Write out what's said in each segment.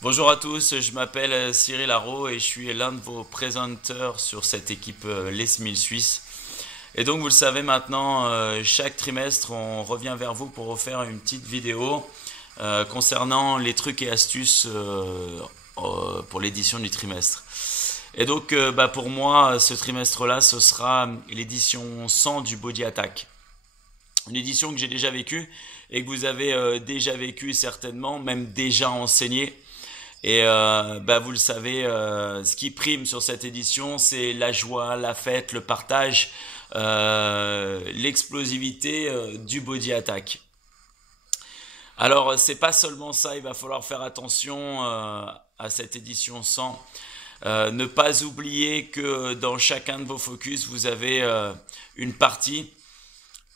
Bonjour à tous, je m'appelle Cyril Haro et je suis l'un de vos présenteurs sur cette équipe Les 1000 Suisses. Et donc vous le savez maintenant, chaque trimestre on revient vers vous pour vous faire une petite vidéo concernant les trucs et astuces pour l'édition du trimestre. Et donc pour moi ce trimestre-là ce sera l'édition 100 du Body Attack. Une édition que j'ai déjà vécue et que vous avez déjà vécue certainement, même déjà enseigné. Et vous le savez, ce qui prime sur cette édition, c'est la joie, la fête, le partage, l'explosivité du Body Attack. Alors, c'est pas seulement ça, il va falloir faire attention à cette édition 100. Ne pas oublier que dans chacun de vos focus, vous avez une partie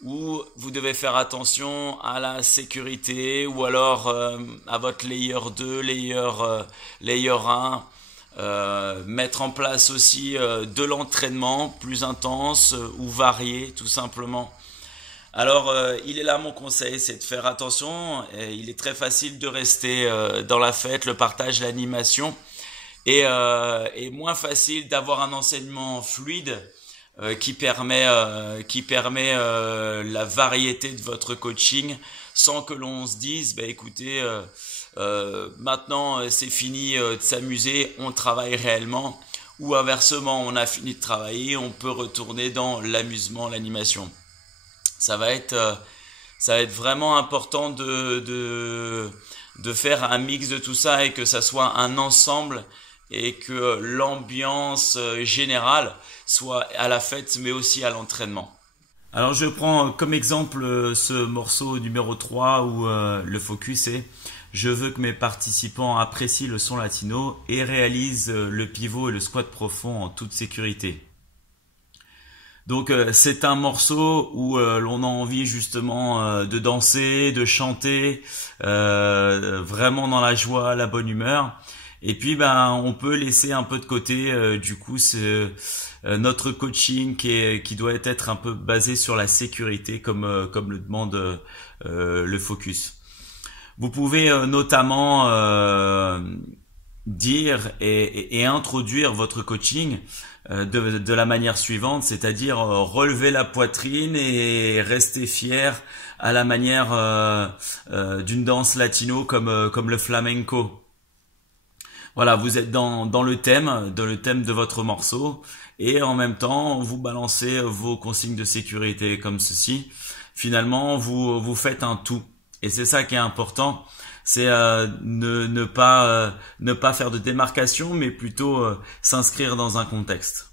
où vous devez faire attention à la sécurité ou alors à votre layer 2, layer 1, mettre en place aussi de l'entraînement plus intense ou varié tout simplement. Alors il est là mon conseil, c'est de faire attention, et il est très facile de rester dans la fête, le partage, l'animation et moins facile d'avoir un enseignement fluide qui permet la variété de votre coaching sans que l'on se dise écoutez maintenant c'est fini de s'amuser, on travaille réellement, ou inversement on a fini de travailler, on peut retourner dans l'amusement, l'animation. Ça va être vraiment important de faire un mix de tout ça et que ça soit un ensemble et que l'ambiance générale soit à la fête mais aussi à l'entraînement. Alors je prends comme exemple ce morceau numéro 3 où le focus est « Je veux que mes participants apprécient le son latino et réalisent le pivot et le squat profond en toute sécurité ». Donc c'est un morceau où l'on a envie justement de danser, de chanter, vraiment dans la joie, la bonne humeur. Et puis on peut laisser un peu de côté du coup notre coaching qui doit être un peu basé sur la sécurité comme le demande le focus. Vous pouvez notamment dire et introduire votre coaching de la manière suivante, c'est-à-dire relever la poitrine et rester fier à la manière d'une danse latino comme le flamenco. Voilà, vous êtes dans le thème de votre morceau et en même temps vous balancez vos consignes de sécurité comme ceci. Finalement, vous faites un tout et c'est ça qui est important. C'est ne pas faire de démarcation, mais plutôt s'inscrire dans un contexte.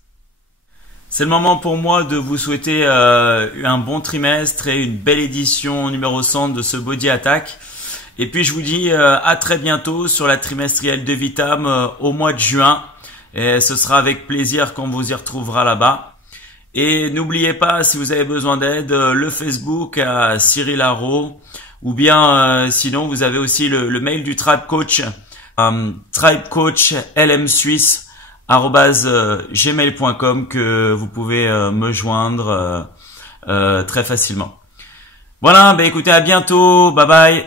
C'est le moment pour moi de vous souhaiter un bon trimestre et une belle édition numéro 100 de ce Body Attack. Et puis je vous dis à très bientôt sur la trimestrielle de Vitam au mois de juin. Et ce sera avec plaisir qu'on vous y retrouvera là-bas. Et n'oubliez pas, si vous avez besoin d'aide, le Facebook à Cyril Haro. Ou bien sinon vous avez aussi le mail du Tribe Coach, tribecoachlmsuisse@gmail.com que vous pouvez me joindre très facilement. Voilà, écoutez, à bientôt, bye bye.